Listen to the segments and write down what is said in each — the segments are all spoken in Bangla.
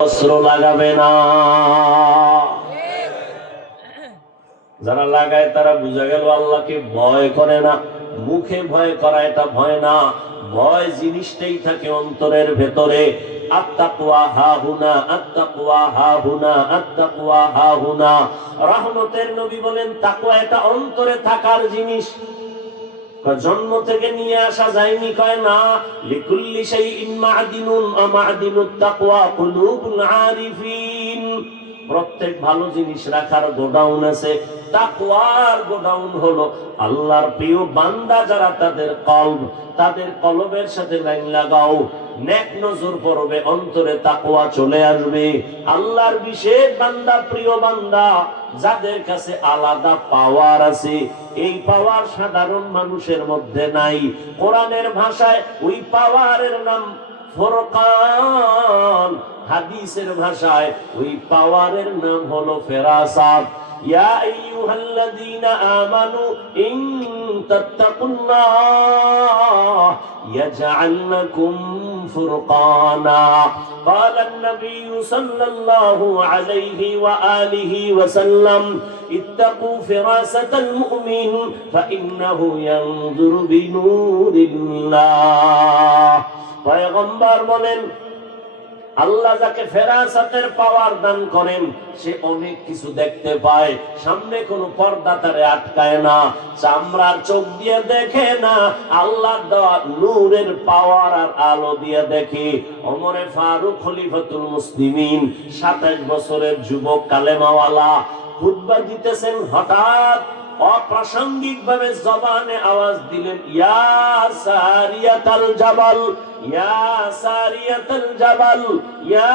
অস্ত্র লাগাবে না। যারা লাগায় তারা বুঝা গেল আল্লাহকে ভয় করে না। মুখে ভয় করা এটা ভয় না, ভয় জিনিসটাই থাকে অন্তরের ভেতরে। আত্তাকওয়া হাহুনা, আত্তাকওয়া হাহুনা, আত্তাকওয়া হাহুনা। রহমতের নবী বলেন তাকওয়া এটা অন্তরে থাকার জিনিস, জন্ম থেকে নিয়ে আসা যায়নি। কয় না, লিকুল্লি শাইইন মা'দিনুন ওয়া মা'দিনুত তাকওয়া কুলুবুল আরিফিন। প্রত্যেক ভালো জিনিস রাখার গোডাউন আছে, তাকওয়ার গোডাউন হলো আল্লাহর প্রিয় বান্দা যারা তাদের কলবের সাথে লাইন লাগাও, নেক নজর পড়বে, অন্তরে তাকওয়া চলে আসবে। আল্লাহর বিশেষ বান্দা, প্রিয় বান্দা যাদের কাছে আলাদা পাওয়ার আছে, এই পাওয়ার সাধারণ মানুষের মধ্যে নাই। কোরআনের ভাষায় ওই পাওয়ারের নাম ফুরকান, হাদিসের ভাষায় ওই পাওয়ারের নাম হলো ফেরাসাত। ইয়া আইয়ুহাল্লাযীনা আমানু ইন তাত্তাকুল্লাহ ইয়াজআল লাকুম ফুরকানা। قال النبي صلى الله عليه وآله وسلم اتقوا فراسة المؤمن فإنه ينظر بنور الله। পয়গম্বর বলেন আল্লাহ যাকে ফেরাসাতের পাওয়ার দান করেন সে অনেক কিছু দেখতে পায়। সামনে কোনো পর্দা তারে আটকায় না, চামড়ার চোখ দিয়ে দেখে না, আল্লাহর দেওয়া নূরের পাওয়ার আর আলো দিয়ে দেখে। ওমরে ফারুক খলিফাতুল মুসলিমিন 27 বছরের যুবক কালেমাওয়ালা খুতবা দিতেছেন, হঠাৎ অপ্রাসঙ্গিক ভাবে জবানে আওয়াজ দিলেন, ইয়া সারিয়াতাল জাবাল, ইয়া সারিয়াতাল জাবাল, ইয়া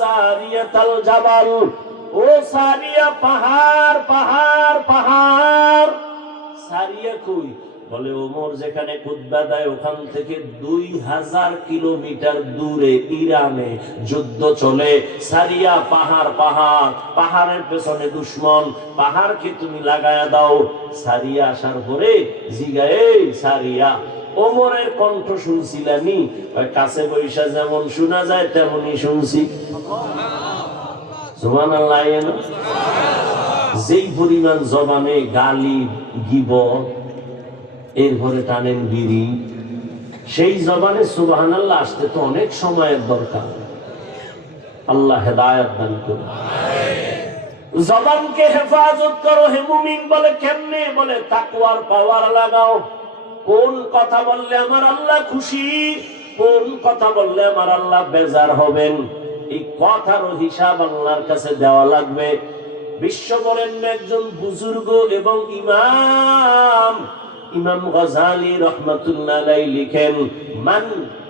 সারিয়াতাল জাবাল। ও সারিয়া, পাহাড় পাহাড় পাহাড়। সারিয়া কই? বলে ওমর যেখানে খুতবা দেয় ওখান থেকে 2000 কিলোমিটার দূরে ইরানে যুদ্ধ চলে। সারিয়া পাহাড় পাহাড়, পাহাড়ের পেছনে দুশমন, পাহাড়কে তুমি লাগায়া দাও। সারিয়া আসার পরে জিগায়, এই সারিয়া, ওমরের কণ্ঠ শুনছিলানি? কাছে বৈশা যেমন শোনা যায় তেমনই শুনছি। সুবহানাল্লাহ। যেই পরিমাণ জবানে গালি গীবত এরপরে টানেন বিড়ি, সেই জবানে সুবহানাল্লাহ আসতে তো অনেক সময়ের দরকার। আল্লাহ হেদায়েত দান করুন। জবানকে হেফাজত করো হে মুমিন। বলে কেমনে? বলে তাকওয়ার পাওয়ার লাগাও। কোন কথা বললে আমার আল্লাহ খুশি, কোন কথা বললে আমার আল্লাহ বেজার হবেন, এই কথারও হিসাব আল্লাহর কাছে দেওয়া লাগবে। বিশ্ববরেণ্য একজন বুজুর্গ এবং ইমাম গজালি রাহমাতুল্লাহ আলাইহি লিখেন, মান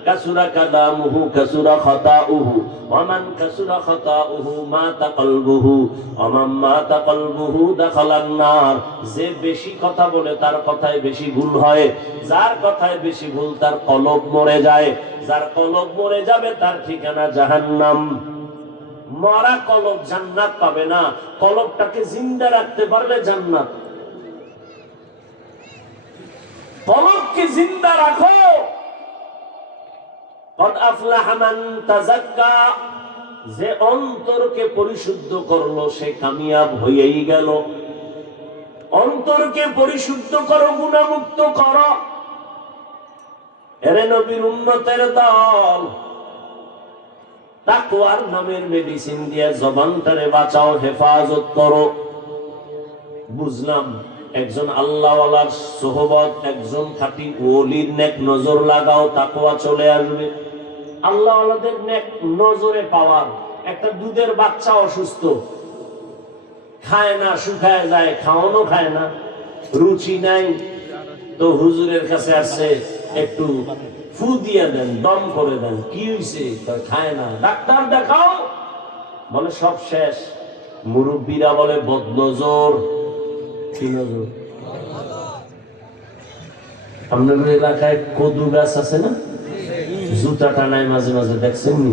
কাসুরা কালামুহু কাসুরা খাতাউহু ওয়া মান কাসুরা খাতাউহু মাতা কলবুহু ওয়া মান মাতা কলবুহু দাখালান নার। যে বেশি কথা বলে তার কথায় বেশি ভুল হয়, যার কথায় বেশি ভুল তার কলব মরে যায়, যার কলব মরে যাবে তার ঠিকানা জাহান্নাম। মরা কলব জান্নাত পাবে না, কলবটাকে জিন্দা রাখতে পারলে জান্নাত। কলবকে জিন্দা রাখো। কদ আফলাহা মান তাযাক্কা, যে অন্তরকে পরিশুদ্ধ করলো সে কামিয়াব হয়েই গেল। অন্তরকে পরিশুদ্ধ করো, গুনাহমুক্ত করো। এরে নবীর উম্মতের দল, তাকওয়ার নামের মেডিসিন দিয়ে জবানটারে বাঁচাও, হেফাজত করো। বুঝলাম একজন আল্লাহওয়ালার সোহবত, একজন খাঁটি ওলির নেক নজর লাগাও, তাকওয়া চলে আসবে। আল্লাহওয়ালাদের নেক নজরে পাওয়ার। একটা দুধের বাচ্চা অসুস্থ, খায় না, শুকায় যায়, খাওয়ানো খায় না, রুচি নাই, তো হুজুরের কাছে আসছে, একটু ফু দিয়ে দেন, দম করে দেন। কি হয়েছে? খায় না। ডাক্তার দেখাও। বলে সব শেষ। মুরব্বীরা বলে বদনজর। কি নজর? আপনাদের এলাকায় কদু গাছ আছে না? জুতা টানায় মাঝে মাঝে, দেখছেন নি?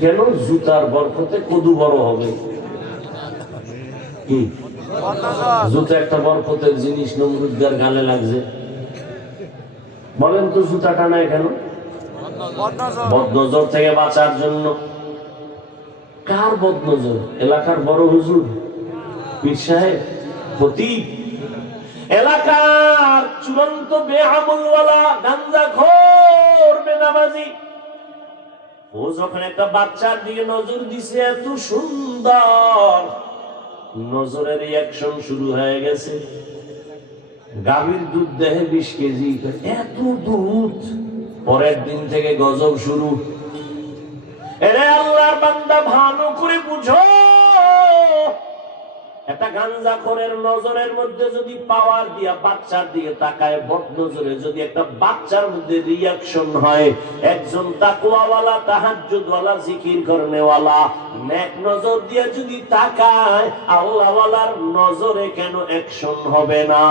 কেন? জুতার বরকতে কদু বড় হবে। কি জুতা একটা বরকতের জিনিস, নমরুদগার গালে লাগছে। বলেন তো জুতা টানায় কেন? বদনজর থেকে বাঁচার জন্য। কার বদনজর? এলাকার বড় হুজুর, পীর সাহেব, খতিব, এলাকার চূড়ান্ত বেআমলওয়ালা, গাঞ্জাখোর, বেনামাজি। ও যখন একটা বাচ্চার দিকে নজর দিছে, এত সুন্দর, নজরের রিঅ্যাকশন শুরু হয়ে গেছে। গাভীর দুধ দেহে 20 কেজি, এত দুধ। পরের দিন থেকে গজব শুরু। এরে আল্লাহর বান্দা, ভালো করে বুঝো, একটা গাঞ্জাখোরের নজরের মধ্যে যদি পাওয়ার দিয়া বাচ্চার দিকে তাকায়, বদনজরে যদি একটা বাচ্চার মধ্যে রিঅ্যাকশন হয়, একজন তাকওয়াওয়ালা, তাহাজ্জুদওয়ালা, জিকির করনেওয়ালা নেক নজর দিয়ে যদি তাকায়, আল্লাহওয়ালার নজরে কেন অ্যাকশন হবে না?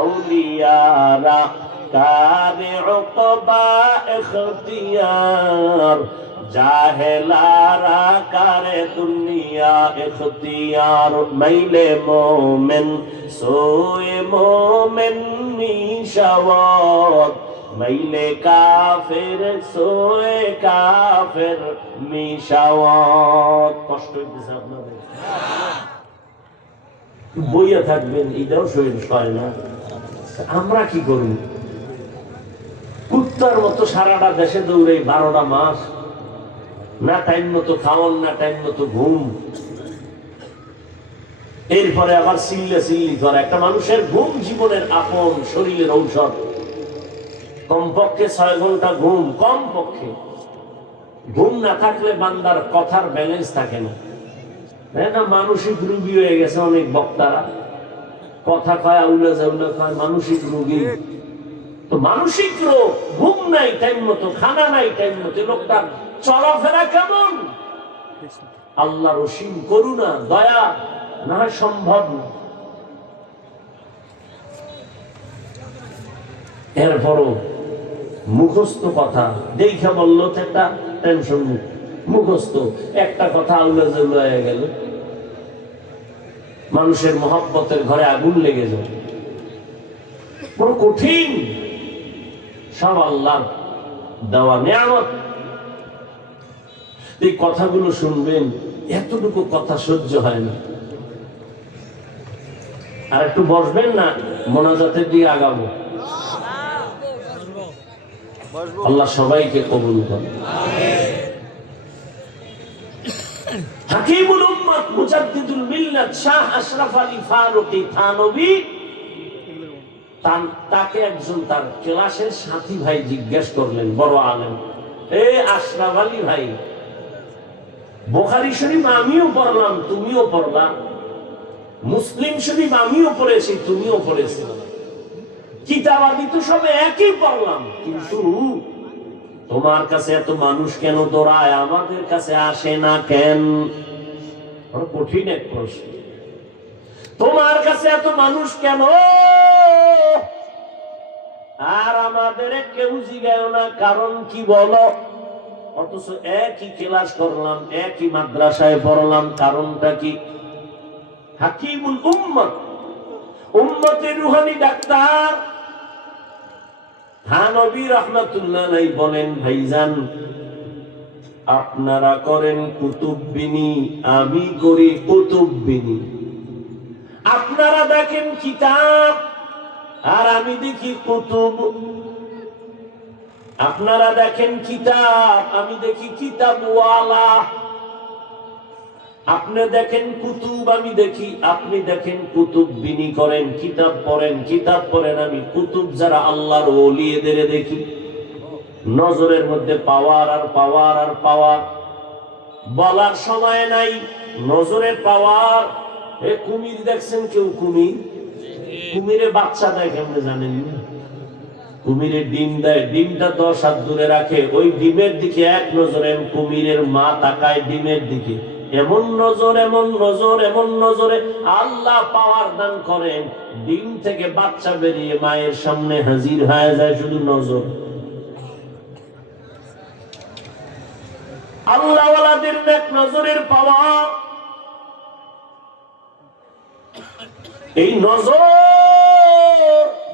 আউলিয়ারা কারে উকবা ইখতিয়ার, জাহেলারা কারে দুনিয়া ইখতিয়ার। মাইলে মোমেন সোয়ে মোমেন মিশাওয়াত, মাইলে কাফের সোয়ে কাফের মিশাওয়াত। কষ্ট হইতেছে আপনাদের? বইয়া থাকবেন, এটাও শরীর সয় না। আমরা কি করব? কুত্তার মতো সারাটা দেশে দৌড়ে 12টা মাস, না টাইম মতো খাওয়ান, না টাইম মতো ঘুম। এরপরে আবার চিল্লি করে। একটা মানুষের ঘুম জীবনের আপন, শরীরের ঔষধ। কমপক্ষে 6 ঘন্টা ঘুম, কমপক্ষে। ঘুম না থাকলে বান্দার কথার ব্যালেন্স থাকে না। মানসিক রোগী হয়ে গেছে অনেক বক্তারা, কথা কয় আউলা জাউলা কয়, মানসিক রোগী। তো মানসিক রোগ, ঘুম নাই টাইম মতো, খানা নাই টাইম মতো, লোকটা চলাফেরা কেমন? আল্লাহর অসীম করুণা, দয়া না সম্ভব না। এরপরও মুখস্থ কথা দেখা বললো তো একটা টেনশন, মুখস্থ একটা কথা আউলা জাউলা হয়ে গেল, মানুষের মহব্বতের ঘরে আগুন লেগে যায়। বড় কঠিন। সব আল্লাহর দেওয়া নিয়ামত। এই কথাগুলো শুনবেন, এতটুকু কথা সহ্য হয় না। আর একটু বসবেন না, মোনাজাতের দিকে আগাবো। আল্লাহ সবাইকে কবুল করে। হাকিমুল উম্মাত মুজাদ্দিদুল মিল্লাত শাহ আশরাফ আলী ফারুকী থানভী, তাকে একজন তার ক্লাসের সাথী ভাই জিজ্ঞেস করলেন, বড় আলেম, এ আশরাফ আলী ভাই, বুখারী শরীফ আমিও পড়লাম, তুমিও পড়লা, মুসলিম শরীফ আমিও পড়েছি, তুমিও পড়েছি, কিতাবাদি তো সব একই পড়লাম, কিন্তু তোমার কাছে এত মানুষ কেন দৌড়ায়, আমাদের কাছে আসে না কেন? বড় কঠিন এক প্রশ্ন। তোমার কাছে এত মানুষ কেন, আর আমাদের কেউ জিগায় না, কারণ কি বলো? অথচ একই ক্লাস করলাম, একই মাদ্রাসায় পড়লাম, কারণটা কি? হাকিমুল উম্মত, উম্মতের রুহানি ডাক্তার থানভী রাহমাতুল্লাহ আলাইহি বলেন, ভাইজান আপনারা করেন কুতুববিনী, আমি করি কুতুববিনী। আপনারা দেখেন কিতাব, আর আমি দেখি কুতুব। আপনারা দেখেন কিতাব, আমি দেখি কিতাবওয়ালা। আপনি দেখেন কুতুব, আমি দেখি, আপনি দেখেন কুতুব বিনি করেন, কিতাব পড়েন, আমি কুতুব যারা আল্লাহর ওলি এদের দেখি। নজরের মধ্যে পাওয়ার আর পাওয়ার আর পাওয়ার, বলার সময় নাই। নজরের পাওয়ার। এ কুমির দেখছেন কেউ? কুমির, কুমিরে বাচ্চা দেয় কেমনে জানেন না? কুমিরের ডিম দেয়, ডিমটা 10 হাত দূরে রাখে, ওই ডিমের দিকে এক নজরে কুমিরের মা তাকায় ডিমের দিকে। এমন নজর, এমন নজর, এমন নজরে আল্লাহ পাওয়ার দান করেন, ডিম থেকে বাচ্চা বেরিয়ে মায়ের সামনে হাজির হয়ে যায়, শুধু নজর। আল্লাহওয়ালাদের এক নজরের পাওয়ার। এই নজর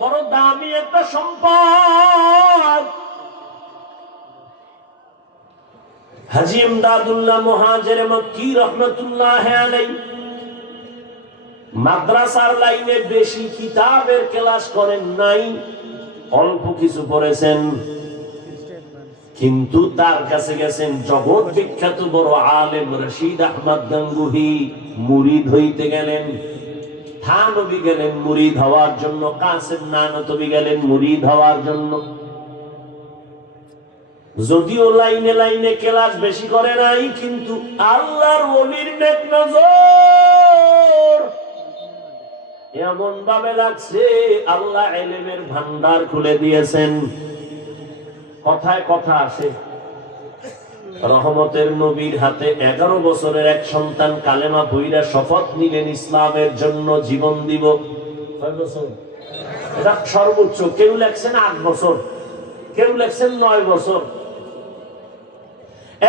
বড় দামি একটা সম্পদ। হাজী ইমদাদুল্লাহ মুহাজির মক্কি রাহমাতুল্লাহ আলাইহি মাদ্রাসার লাইনে বেশি কিতাবের ক্লাস করেন নাই, অল্প কিছু পড়েছেন, কিন্তু তার কাছে গেছেন জগৎ বিখ্যাত বড় আলেম রশিদ আহমদ গাঙ্গুহি, মুরিদ হইতে গেলেন। থানবী গেলেন মুরিদ হওয়ার জন্য, কাসেম নানতবী গেলেন মুরিদ হওয়ার জন্য। যদিও লাইনে লাইনে ক্লাস বেশি করে নাই, কিন্তু আল্লাহর ওলির নেক নজর এমন ভাবে লাগছে আল্লাহ ইলমের ভান্ডার খুলে দিয়েছেন। কথায় কথা আসে, রহমতের নবীর হাতে 11 বছরের এক সন্তান কালেমা পড়া শপথ নিলেন ইসলামের জন্য জীবন দিব। এটা সর্বোচ্চ। কেউ লেখছেন 8 বছর, কেউ লেখছেন 9 বছর।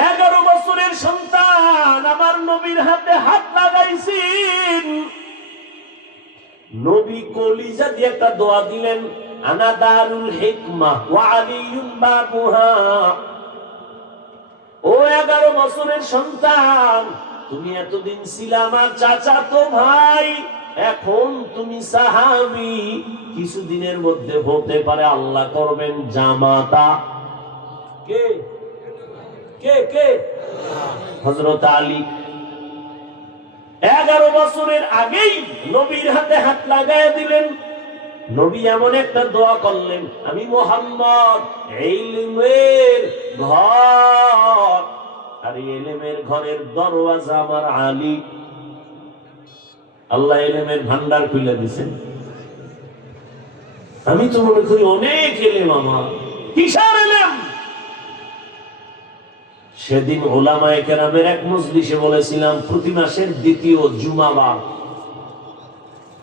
11 বছরের সন্তান আমার নবীর হাতে হাত লাগাইছেন। নবী কলিজা দিয়ে একটা দোয়া দিলেন, আনা দারুল হিকমা ওয়া আলিয়ুম বাবুহা। ও 11 বছরের সন্তান, তুমি এতদিন ছিলে আমার চাচাতো ভাই, এখন তুমি সাহাবী, কিছুদিনের মধ্যে হতে পারে আল্লাহ করবেন জামাতা। কে কে কে? হযরত আলী। 11 বছরের আগেই নবীর হাতে হাত লাগায় দিলেন। নবী এমন একটা দোয়া করলেন, আমি মুহাম্মদ ইলমের ঘর, আর ইলমের ঘরের দরওয়াজা আমার আলী। আল্লাহ ইলমের ভান্ডার খুলে দিয়েছেন। আমি তো মনে করি অনেক ইলম আমার, কিসের ইলম? সেদিন উলামায়ে কেরামের এক মজলিসে বলেছিলাম, প্রতি মাসের দ্বিতীয় জুমাবার,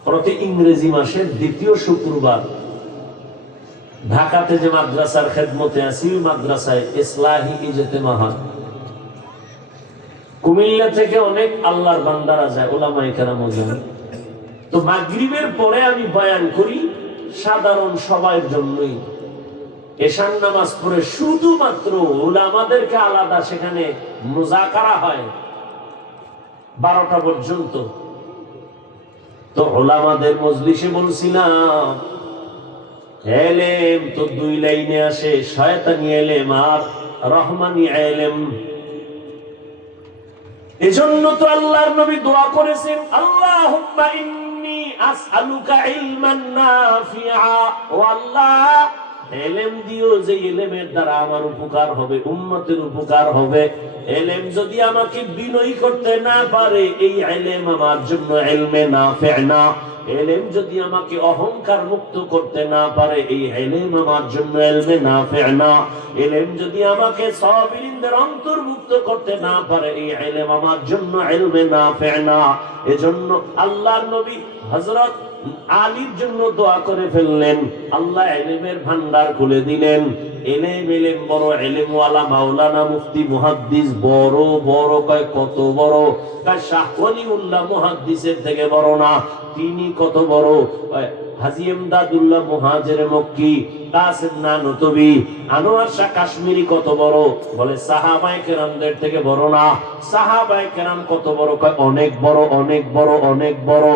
প্রতি ইংরেজি মাসের দ্বিতীয় শুক্রবার ঢাকাতে যে মাদ্রাসার খেদমতে আছি, ওই মাদ্রাসায় ইসলাহি ইজতেমা হয়। কুমিল্লা থেকে অনেক আল্লাহর বান্দারা যায়, উলামায়ে কেরাম যায়। তো মাগরিবের পরে আমি বয়ান করি সাধারণ সবার জন্যই। এশার নামাজ পড়ে শুধুমাত্র উলামাদেরকে আলাদা সেখানে মুযাকারা হয় 12টা পর্যন্ত। তো উলামাদের মজলিসে বলছিলাম, ইলম তো 2 লাইনে আসে, শয়তানি ইলম আর রহমানি ইলম। এজন্য তো আল্লাহর নবী দোয়া করেছেন, আল্লাহুম্মা ইন্নী আসআলুকা ইলমান নাফিআ। ও আল্লাহ, ইলম দিও যে ইলমের দ্বারা আমার উপকার হবে, উম্মতের উপকার হবে। ইলম যদি আমাকে বিনয়ী করতে না পারে, এই ইলম আমার জন্য ইলমে নাফি' না। ইলম যদি আমাকে অহংকার মুক্ত করতে না পারে, এই ইলম আমার জন্য ইলমে নাফি' না। ইলম যদি আমাকে সাবিরিনদের অন্তর্ভুক্ত করতে না পারে, এই ইলম আমার জন্য ইলমে নাফি' না। এজন্য আল্লাহর নবী হযরত আলীর জন্য দোয়া করে ফেললেন, আল্লাহ ইলমের ভান্ডার খুলে দিলেন। ইলম বড়, ইলমওয়ালা মাওলানা মুফতি মুহাদ্দিস বড় বড়, কয় কত বড়? কয় শাহ ওলিউল্লাহ মুহাদ্দিসের থেকে বড় না। তিনি কত বড়? হাজী ইমদাদুল্লাহ মুহাজির মক্কি, কাসেম নানতবী, আনোয়ার শাহ কাশ্মীরি কত বড়? বলে সাহাবায়ে কেরামদের থেকে বড় না। সাহাবায়ে কেরাম কত বড়? কয় অনেক বড়, অনেক বড়, অনেক বড়।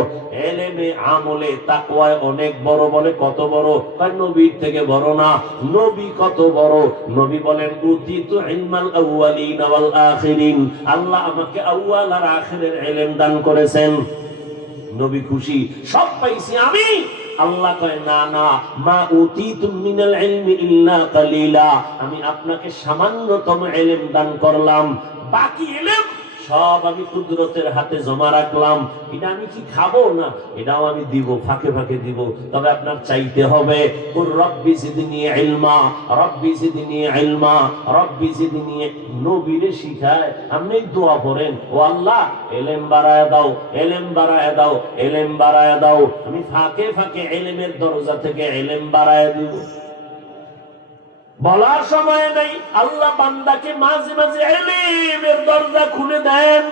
ইলমে আমলে তাকওয়ায় অনেক বড়। বলে কত বড়? কয় নবীর থেকে বড় না। নবী কত বড়? নবী বলেন, উতিতু ইলমাল আউয়ালিন ওয়াল আখিরিন। আল্লাহ আমাকে আউয়াল আর আখিরের ইলম দান করেছেন। নবী খুশি, সব পাইছি আমি। আল্লাহ কয়, না না, মা উতিতুম মিনাল ইলমি ইল্লা কালিলা। আমি আপনাকে সামান্যতম ইলম দান করলাম, বাকি ইলম সব আমি কুদরতের হাতে জমা রাখলাম। এটা আমি কি খাবো না? এটাও আমি দিব, ফাঁকে ফাঁকে দিব। তবে আপনার চাইতে হবে, কুর রব্বি জিদনি ইলমা, রব্বি জিদনি ইলমা, রব্বি জিদনি। নবীরে শিখায় আপনি দোয়া করেন, ও আল্লাহ ইলম বাড়ায় দাও, ইলম বাড়ায় দাও, ইলম বাড়ায় দাও। আমি ফাঁকে ফাঁকে ইলমের দরজা থেকে ইলম বাড়ায় দিব। বলার সময় নাই, আল্লাহ বান্দাকে মাঝে মাঝে ইলমের দরজা খুলে দেন।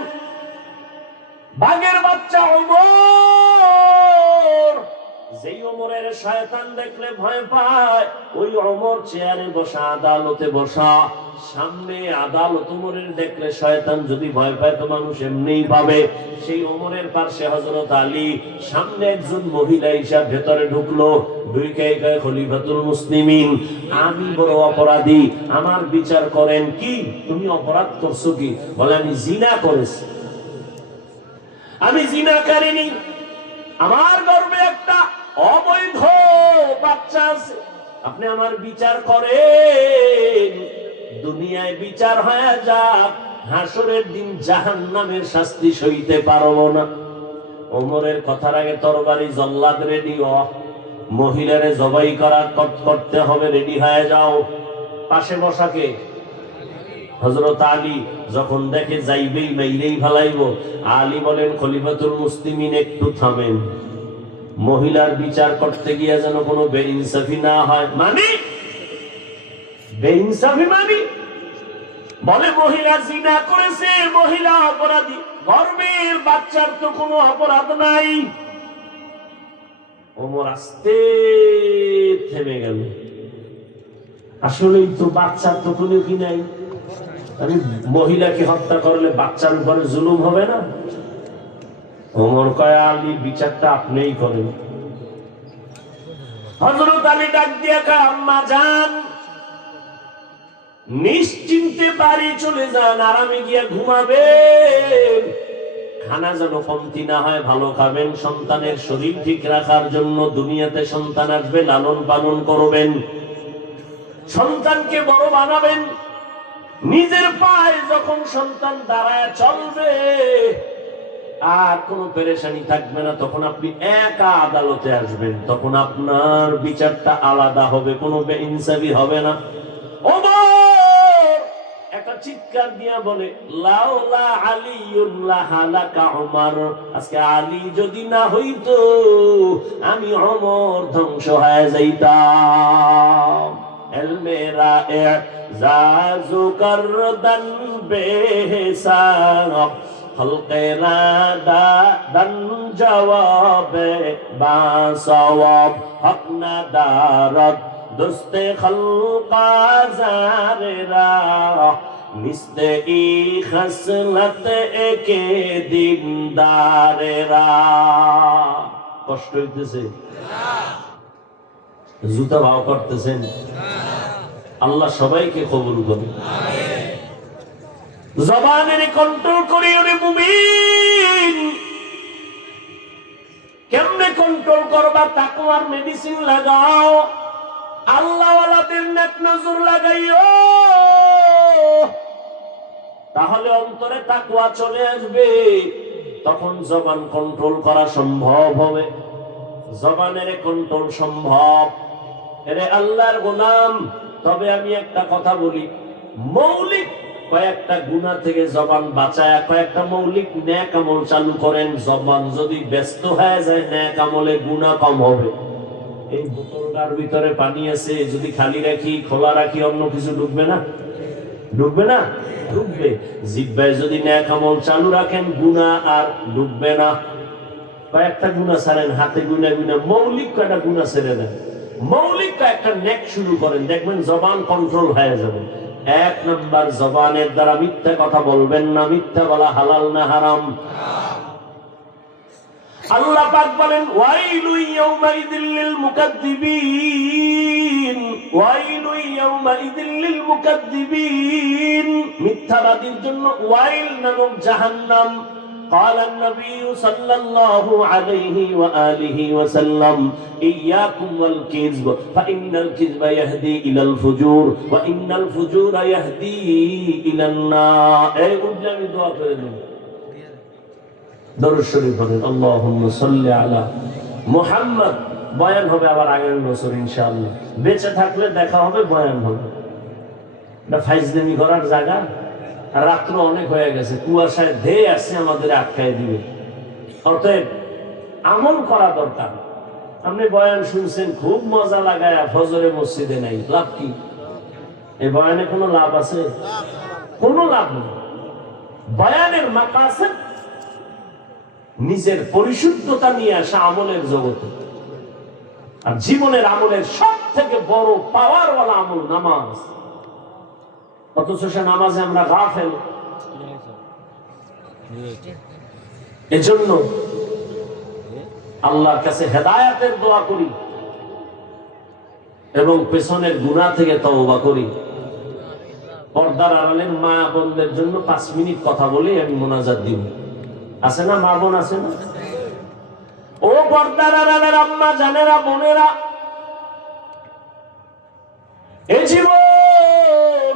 বাঘের বাচ্চা ওমর যেই ওমরের শয়তান দেখলে ভয় পায়, ওই ওমর চেয়ারে বসা, আদালতে বসা, সামনে আদালত ওমরের দেখলে শয়তান যদি ভয় পায় তো মানুষ এমনিই পাবে। সেই ওমরের পাশে হযরত আলী, সামনে একজন মহিলা হিসাব ভেতরে ঢুকলো, ঢুকে কয় খলিফাতুল মুসলিমিন, আমি বড় অপরাধী, আমার বিচার করেন। কি তুমি অপরাধ করছো? কি বলে? আমি জিনা করেছি। আমি জিনা করিনি, আমার গর্ভে একটা অবৈধ বাচ্চা আছে, আপনি আমার বিচার করেন। দুনিয়ায় বিচার হয়ে যাক, হাসরের দিন জাহান্নামের শাস্তি সইতে পারবো না। ওমরের কথার আগে তরবারি জল্লাদ রেডি, মহিলারে জবাই করতে হবে, রেডি হয়ে যাও। পাশে বসাকে হযরত আলী যখন দেখে যাইবেই মাইরেই ফেলাইব, আলী বলেন, খলিফাতুল মুসলিমিন একটু থামেন, মহিলার বিচার করতে গিয়ে যেন কোনো বেইনসাফি না হয়। মানে বেইনসাফি মানে বলে মহিলা জিনা করেছে, মহিলা অপরাধী, গর্ভের বাচ্চার তো কোনো অপরাধ নাই। ওমর আস্তে থেমে গেল। আসলেই তো বাচ্চার তো কোনো কি নাই, আমি মহিলাকে হত্যা করলে বাচ্চার উপরে জুলুম হবে না? ওমর কয়, আলী বিচারটা আপনিই করেন। হযরত আলী ডাক দিয়া কয়, আম্মা জান, নিশ্চিন্তে বাড়ি চলে যান, আরামে গিয়া ঘুমাবেন, খানা যেন কমতি না হয়, ভালো খাবেন, সন্তানের শরীর ঠিক রাখার জন্য। দুনিয়াতে সন্তান আসবে, লালন পালন করবেন, সন্তানকে বড় বানাবেন। নিজের পায়ে যখন সন্তান দাঁড়ায় চলবে, আর কোনো পেরেশানি থাকবে না, তখন আপনি একা আদালতে আসবেন, তখন আপনার বিচারটা আলাদা হবে, কোনো বেইনসাফি হবে না। ওমর একটা চিৎকার দিয়া বলে, লাউলা আলিউল্লাহ হালাকা উমর, আজকে আলী যদি না হইতো আমি ওমর ধ্বংস হয়ে যাইতাম। মেরা এজাজু করদান বেহিসাব, খলকেরা দান জওয়াবে বাসওয়াব, হক না দারত দোস্তে খলকা জারেরা, মিস্তে ই খসলত একে দিনদারেরা। কষ্ট হইতেছে? জুতা ভাও করতেছেন? আল্লাহ সবাইকে কবুল করুন। জবানের কন্ট্রোল করি ওরে মুমিন। কেমনে কন্ট্রোল করবা? তাকওয়ার মেডিসিন লাগাও, আল্লাহওয়ালাদের নেক নজর লাগাইও, তাহলে অন্তরে তাকওয়া চলে আসবে, তখন জবান কন্ট্রোল করা সম্ভব হবে। জবানের কন্ট্রোল সম্ভব। এরে আল্লাহর গোলাম, তবে আমি একটা কথা বলি, মৌলিক কয়েকটা গুনাহ থেকে জবান বাঁচায় কয়েকটা মৌলিক নেক আমল চালু করেন। জবান যদি ব্যস্ত হয়ে যায়, নেক আমলে গুনাহ কম হবে। এই বোতলটার ভিতরে পানি আছে, যদি খালি রাখি, খোলা রাখি, অন্য কিছু ঢুকবে না? ঢুকবে না? ঢুকবে। জিহ্বায় যদি নেক আমল চালু রাখেন, গুনাহ আর ঢুকবে না। কয়েকটা গুনাহ ছাড়েন, হাতে গুনা গুনা মৌলিক কয়েকটা গুনাহ ছেড়ে দেন, মৌলিক কয়েকটা নেক শুরু করেন, দেখবেন জবান কন্ট্রোল হয়ে যাবে। এক নাম্বার, জবানের দ্বারা মিথ্যা কথা বলবেন না। মিথ্যা বলা হালাল না হারাম? আল্লাহ পাক বলেন, ওয়াইলু ইয়াউমাইযিল লিল মুকাদ্দিবিন, ওয়াইলু ইয়াউমাইযিল লিল মুকাদ্দিবিন, মিথ্যাবাদীর জন্য ওয়াইল নামক জাহান্নাম। قال النبي صلى الله عليه وآله وسلم إياكم والكذب فإن الكذب يهدي إلى الفجور وإن الفجور يهدي إلى النار। এই উঠলে আমি দোয়া করে দেব, দরুদ শরীফ পড়েন, আল্লাহুম্মা সাল্লি আলা মুহাম্মদ। বয়ান হবে আবার আগের বছর ইনশাআল্লাহ, বেঁচে থাকলে দেখা হবে, বয়ান হবে। এটা ফাইজলামি করার জায়গা। রাত্র অনেক হয়ে গেছে, কুয়াশায় ধেয়ে আসছে, আমাদের আটকায় দিবে। অতএব আমল করা দরকার। আপনি বয়ান শুনছেন, খুব মজা লাগায়, ফজরে মসজিদে নাই, লাভ কি? এই বয়ানে কোনো লাভ আছে? কোনো লাভ নেই। বয়ানের মাকাসেদ নিজের পরিশুদ্ধতা নিয়ে আসা আমলের জগতে। আর জীবনের আমলের সব থেকে বড় পাওয়ারওয়ালা আমল নামাজ, অথচ সে নামাজে আমরা গাফেল। এজন্য আল্লাহর কাছে হেদায়েতের দোয়া করি এবং পেছনের গুনাহ থেকে তওবা করি। পর্দার আড়ালের মা বোনদের জন্য 5 মিনিট কথা বলে আমি মোনাজাত দিব। আছে না মা বোন, আছে না? ও পর্দার আড়ালের আম্মা জানেরা, বোনেরা, এই জীবন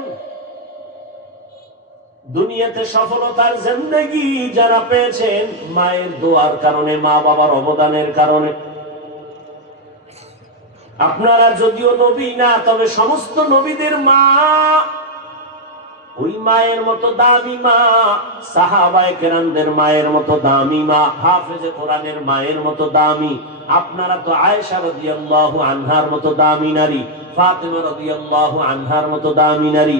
দুনিয়াতে সফলতার জিন্দেগি যারা পেয়েছেন মায়ের দোয়ার কারণে, মা বাবার অবদানের কারণে। আপনারা যদিও নবী না, তবে সমস্ত নবীদের মা ওই মায়ের মতো দামি মা, সাহাবায়ে কেরামদের মায়ের মতো দামি মা, হাফেজে কোরআনের মায়ের মতো দামি। আপনারা তো আয়েশা রাদিয়াল্লাহু আনহার মতো দামি নারী, ফাতেমা রাদিয়াল্লাহু আনহার মতো দামি নারী,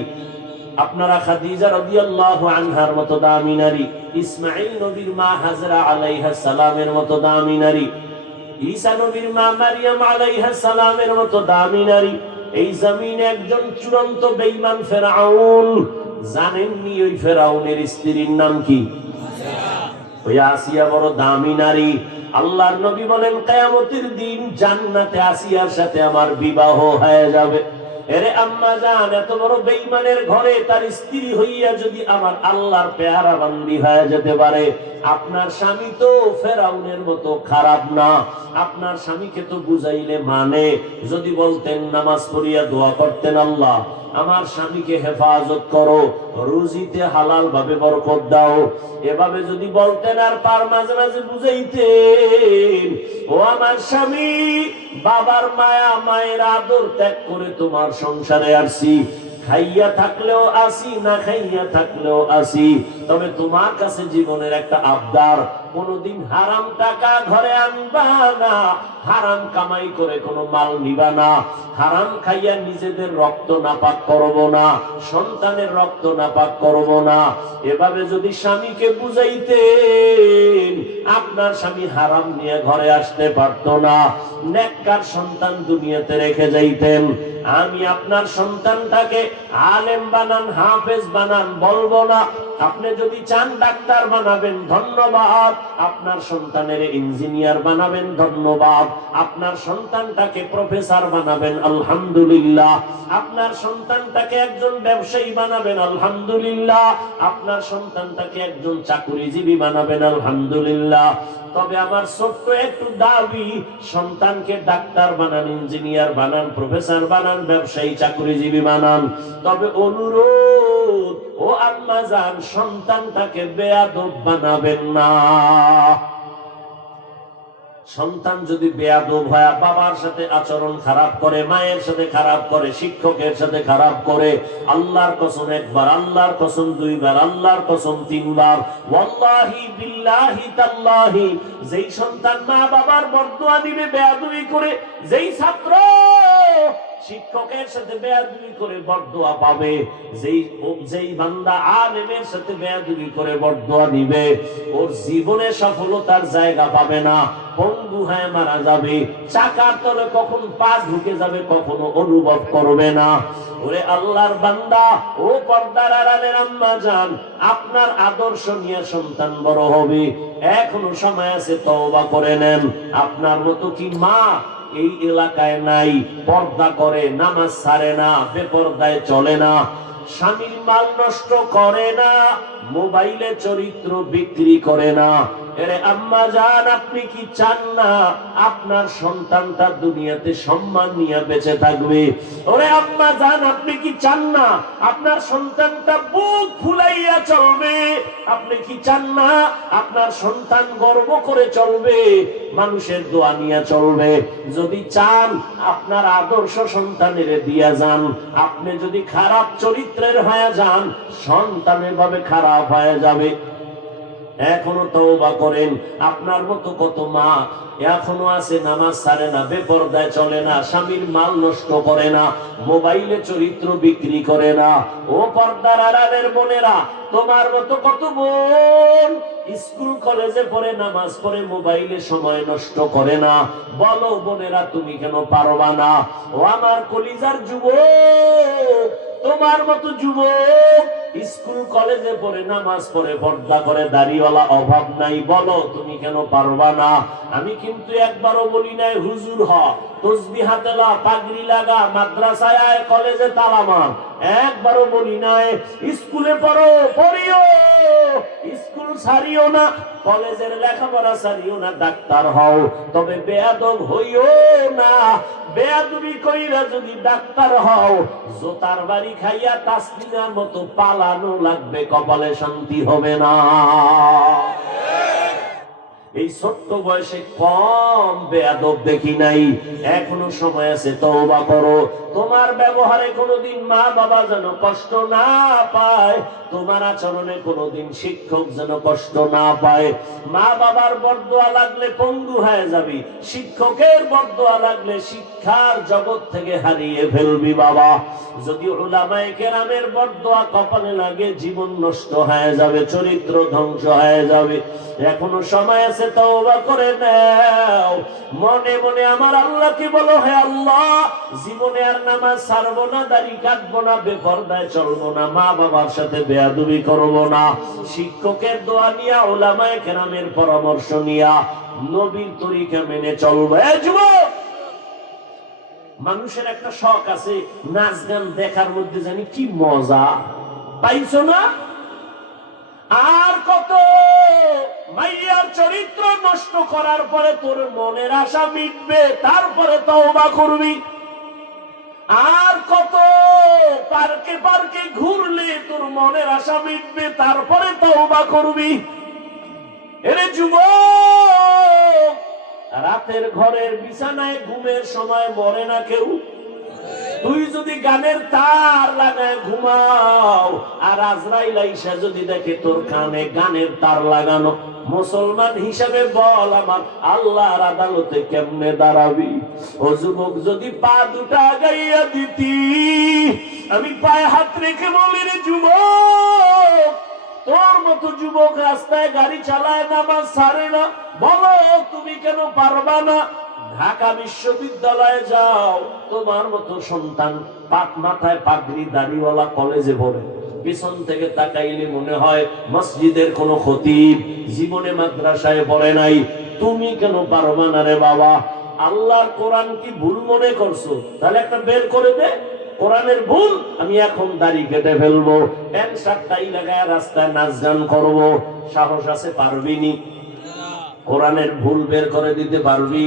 আপনারা খাদিজা রাদিয়াল্লাহু আনহার মতো দামি নারী, ইসমাঈল নবীর মা হাজরা আলাইহা সালামের মতো দামি নারী, ঈসা নবীর মা মারিয়াম আলাইহা সালামের মতো দামি নারী। এই জমিনে একজন চূড়ান্ত বেঈমান ফেরাউন, জানেননি ওই ফেরাউনের স্ত্রীর নাম কি? ওই আসিয়া বড় দামি নারী। আল্লাহর নবী বলেন কিয়ামতের দিন জান্নাতে আসিয়ার সাথে আমার বিবাহ হয়ে যাবে। এরে আম্মা জান, এত বড় বেঈমানের ঘরে তার স্ত্রী হইয়া যদি আমার আল্লাহর পেয়ারা বান্দি হয়ে যেতে পারে, আপনার স্বামী তো ফেরাউনের মতো খারাপ না। আপনার স্বামীকে তো বুঝাইলে মানে, যদি বলতেন নামাজ পড়িয়া দোয়া করতেন, আল্লাহ আমার স্বামীকে হেফাজত করো, রুজিতে হালাল ভাবে বরকত দাও, এভাবে যদি বলতেন, আর পার মাঝে মাঝে বুঝাইতেন, ও আমার স্বামী, বাবার মায়া মায়ের আদর ত্যাগ করে তোমার সংসারে আসছি, খাইয়া থাকলেও আসি, না খাইয়া থাকলেও আসি, তবে তোমার কাছে জীবনের একটা আবদার, কোনদিন হারাম টাকা ঘরে আনবা না, হারাম কামাই করে কোনো মাল নিবা না, হারাম খাইয়া নিজেদের রক্ত নাপাক করব না, সন্তানের রক্ত নাপাক করব না। এভাবে যদি স্বামীকে বুঝাইতেন, আপনার স্বামী হারাম নিয়ে ঘরে আসতে পারতো না, নেককার সন্তান দুনিয়াতে রেখে যাইতেন। আমি আপনার সন্তানটাকে আলেম বানান, হাফেজ বানান বলবো না। আপনি যদি চান ডাক্তার বানাবেন, ধন্যবাদ। আপনার সন্তানের ইঞ্জিনিয়ার বানাবেন, ধন্যবাদ। আপনার সন্তানটাকে প্রফেসর বানাবেন, আলহামদুলিল্লাহ। আপনার সন্তানটাকে একজন ব্যবসায়ী বানাবেন, আলহামদুলিল্লাহ। আপনার সন্তানটাকে একজন চাকরিজীবী বানাবেন, আলহামদুলিল্লাহ। তবে আমার ছোট্ট একটু দাবি, সন্তানকে ডাক্তার বানান, ইঞ্জিনিয়ার বানান, প্রফেসর বানান, ব্যবসায়ী চাকরিজীবী বানান, তবে অনুরোধ, ও আম্মা জান, সন্তানটাকে বেয়াদব বানাবেন না। সন্তান যদি বেয়াদব হয়, বাবার সাথে আচরণ খারাপ করে, মায়ের সাথে খারাপ করে, শিক্ষকের সাথে খারাপ করে, আল্লাহর কসম একবার, আল্লাহর কসম দুইবার, আল্লাহর কসম তিনবার, ওয়াল্লাহি বিল্লাহি তাল্লাহি, যেই সন্তান মা বাবার বরদোয়া দিবে বেয়াদবি করে, যেই ছাত্র শিক্ষকের সাথে বেয়াদবি করে বরদোয়া পাবে, যেই বান্দা আলেমের সাথে বেয়াদবি করে বরদোয়া দিবে, ওর জীবনে সফলতার জায়গা পাবে না, পঙ্গু হয়ে মারা যাবে, চাকার তলে কখন পা ঢুকে যাবে কখনো অনুভব করবে না। ওরে আল্লাহর বান্দা, ও পর্দার আড়ালের আম্মা জান, আপনার আদর্শ নিয়ে সন্তান বড় হবে, এখনো সময় আছে, তওবা করে নেন। আপনার মতো কি মা এই এলাকায় নাই? পর্দা করে, নামাজ ছাড়ে না, বেপরদায় চলে না, স্বামীর মাল নষ্ট করে না, মোবাইলে চরিত্র বিক্রি করে না। এরে আম্মা জান, আপনি কি চান না আপনার সন্তানটা দুনিয়াতে সম্মান নিয়ে বেঁচে থাকবে? ওরে আম্মা জান, আপনি কি চান না আপনার সন্তানটা বুক ফুলাইয়া চলবে? আপনি কি চান না আপনার সন্তান গর্ব করে চলবে, মানুষের দোয়া নিয়ে চলবে? যদি চান, আপনার আদর্শ সন্তানের দিয়া যান। আপনি যদি খারাপ চরিত্রের হয়ে যান, সন্তান এভাবে খারাপ হয়ে যাবে। এখনো তওবা করেন। আপনার মতো কত মা এখনো আছে নামাজ ছাড়ে না, বেপরদায় চলে না, স্বামীর মাল নষ্ট করে না, মোবাইলে চরিত্র বিক্রি করে না। ও পর্দার আড়ালের বোনেরা, তোমার মতো কত বোন স্কুল কলেজে পড়ে, নামাজ পড়ে, মোবাইলে সময় নষ্ট করে না। বলো বোনেরা, তুমি কেন পারবা না? ও আমার কলিজার যুবক, তোমার মতো যুবক স্কুল কলেজে পড়ে, নামাজ পড়ে, পর্দা করে, দাড়িওয়ালা অভাব নাই। বলো তুমি কেন পারবা না? আমি কিন্তু একবারও বলি নাই হুজুর হ, তসবিহ হাতে লা, পাগড়ি লাগা, মাদ্রাসায় আয়, কলেজে তালা মার। একবারও বলি নাই স্কুলে পড়ো, পড়িও, স্কুল ছাড়িও না, কলেজের লেখাপড়া ছাড়িও না, ডাক্তার হও, তবে বেয়াদব হইও না। বেয়াদবি কইরা যদি ডাক্তার হও, জোতার বাড়ি খাইয়া তাসলিমার মতো পালানো লাগবে, কপালে শান্তি হবে না। এই ছোট্ট বয়সে কম বেয়াদব দেখি নাই। এখনো সময় আছে, তওবা করো। তোমার ব্যবহারে কোনোদিন মা বাবা যেন কষ্ট না পায়, তোমার আচরণে কোনোদিন শিক্ষক যেন কষ্ট না পায়। মা বাবার বরদোয়া লাগলে পঙ্গু হয়ে যাবি, শিক্ষকের বরদোয়া লাগলে শিক্ষার জগৎ থেকে হারিয়ে ফেলবি বাবা। যদি উলামায়ে কেরামের বরদোয়া কপালে লাগে, জীবন নষ্ট হয়ে যাবে, চরিত্র ধ্বংস হয়ে যাবে। এখনো সময় আছে, তওবা করে নাও। মনে মনে আমার আল্লাহকে বলো, হে আল্লাহ, জীবনে আর নামাজ ছাড়বো না, দাড়ি কাটবো না, বেপরদায় চলবো না, মা বাবার সাথে বেয়াদবি করবো না, শিক্ষকের দোয়া নিয়া, উলামায়ে কেরামের পরামর্শ নিয়া, নবীর তরিকা মেনে চলবো। এই যুবক, মানুষের একটা শখ আছে, নাচ গান দেখার মধ্যে জানি কি মজা পাইছো না? আর কত মাইয়ার চরিত্র নষ্ট করার পরে তোর মনের আশা মিটবে, তারপরে তওবা করবি। আর কত পার্কে পার্কে ঘুরলে তোর মনের আশা মিটবে, তারপরে তওবা করবি। এরে যুবক, রাতের ঘরের বিছানায় ঘুমের সময় মরে না কেউ। তুই যদি গানের তার লাগায় ঘুমাও, আর আজরাইল আইসা যদি দেখে তোর কানে গানের তার লাগানো, মুসলমান হিসাবে বল, আমার আল্লাহর আদালতে কেমনে দাঁড়াবি? ও যুবক, যদি পা দুটা গাইয়া দিতি, আমি পায়ে হাত রেখে বলি, রে যুবক, তোর মতো যুবক রাস্তায় গাড়ি চালায়, নামাজ ছাড়ে না, বলো তুমি কেন পারবা না? ঢাকা বিশ্ববিদ্যালয়ে যাও, তোমার মতো সন্তান পাক মাথায় পাগড়ি দাড়িওয়ালা কলেজে পড়ে, পিছন থেকে তাকাইলে মনে হয় মসজিদের কোনো খতিব, জীবনে মাদ্রাসায় পড়ে নাই। তুমি কেন পারবা না রে বাবা? আল্লাহর কোরআন কি ভুল মনে করছো? তাহলে একটা বের করে দে, কোরআনের ভুল। আমি এখন দাড়ি কেটে ফেলবো, প্যান্ট শার্ট টাই লাগায় রাস্তায় নাচ গান করবো। সাহস আছে? পারবি নি? কোরআনের ভুল বের করে দিতে পারবি?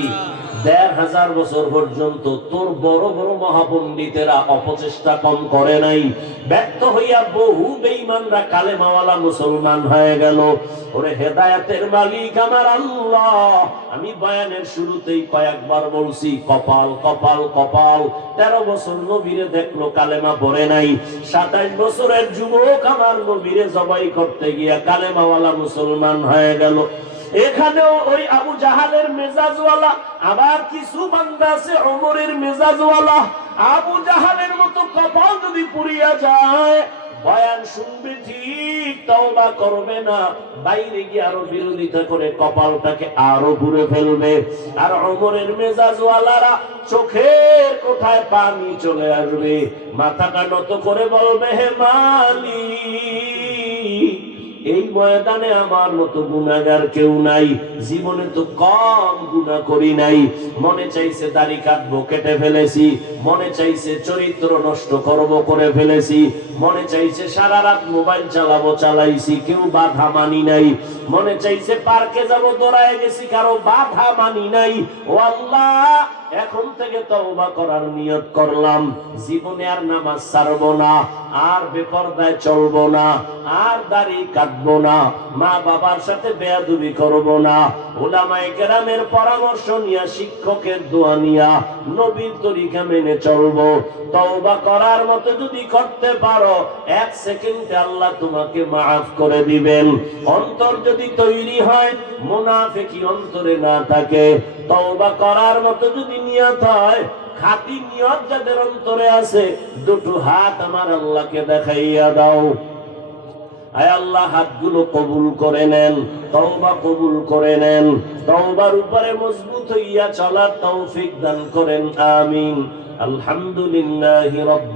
১৫০০ বছর পর্যন্ত তোর বড় বড় মহাপণ্ডিতেরা অপচেষ্টা কম করে নাই। ব্যর্থ হইয়া বহু বেঈমানরা কালেমাওয়ালা মুসলমান হয়ে গেল। ওরে হেদায়েতের মালিক আমার আল্লাহ, আমি বয়ানের শুরুতেই কয়েকবার বলছি, কপাল কপাল কপাল। ১৩ বছর নবীরে দেখলো, কালেমা পড়ে নাই। ২৭ বছরের যুবক আমার নবীরে জবাই করতে গিয়া কালেমাওয়ালা মুসলমান হয়ে গেল। এখানেও ওই আবু জাহালের মেজাজওয়ালা, আবার কিছু বান্দা আছে ওমরের মেজাজওয়ালা। আবু জাহালের মতো কপাল যদি পুড়িয়া যায়, বয়ান শুনবে ঠিক, তওবা করবে না, বাইরে গিয়ে আরো বিরোধিতা করে কপালটাকে আরো পুড়ে ফেলবে। আর ওমরের মেজাজওয়ালারা চোখের কোঠায় পানি চলে আসবে, মাথাটা নত করে বলবে, হে মালিক, এই ময়দানে আমার মতো গুনাহগার কেউ নাই, জীবনে তো কম গুনাহ করি নাই। মনে চাইছে দাড়ি কাটবো, কেটে ফেলেছি। মনে চাইছে চরিত্র নষ্ট করবো, করে ফেলেছি। মনে চাইছে সারা রাত মোবাইল চালাবো, চালাইছি, কেউ বাধা মানি নাই। মনে চাইছে পার্কে যাবো, দৌড়ায় গেছি, কারো বাধা মানি নাই। ও আল্লাহ, এখন থেকে তওবা করার নিয়ত করলাম, জীবনে আর নামাজ ছাড়বো না, আর বেপরদায় চলবো না, আর দাড়ি কাটবো না, মা বাবার সাথে বেয়াদবি করবো না, উলামায়ে কেরামের পরামর্শ নিয়া, শিক্ষকের দোয়া নিয়া নবীর তরিকা মেনে চলবো। তওবা করার মতো যদি করতে পারো, 1 সেকেন্ডে আল্লাহ তোমাকে মাফ করে দিবেন। অন্তর যদি তৈরি হয়, মুনাফিকি অন্তরে না থাকে, তওবা করার মতো যদি নিয়ত হয়, খাঁটি নিয়ত যাদের অন্তরে আছে, দুটো হাত আমার আল্লাহকে দেখাইয়া দাও। আয় আল্লাহ, হাতগুলো কবুল করে নেন, তওবা কবুল করে নেন, তওবার উপরে মজবুত হইয়া চলার তৌফিক দান করেন, আমিন। আলহামদুলিল্লাহি রাব্বিল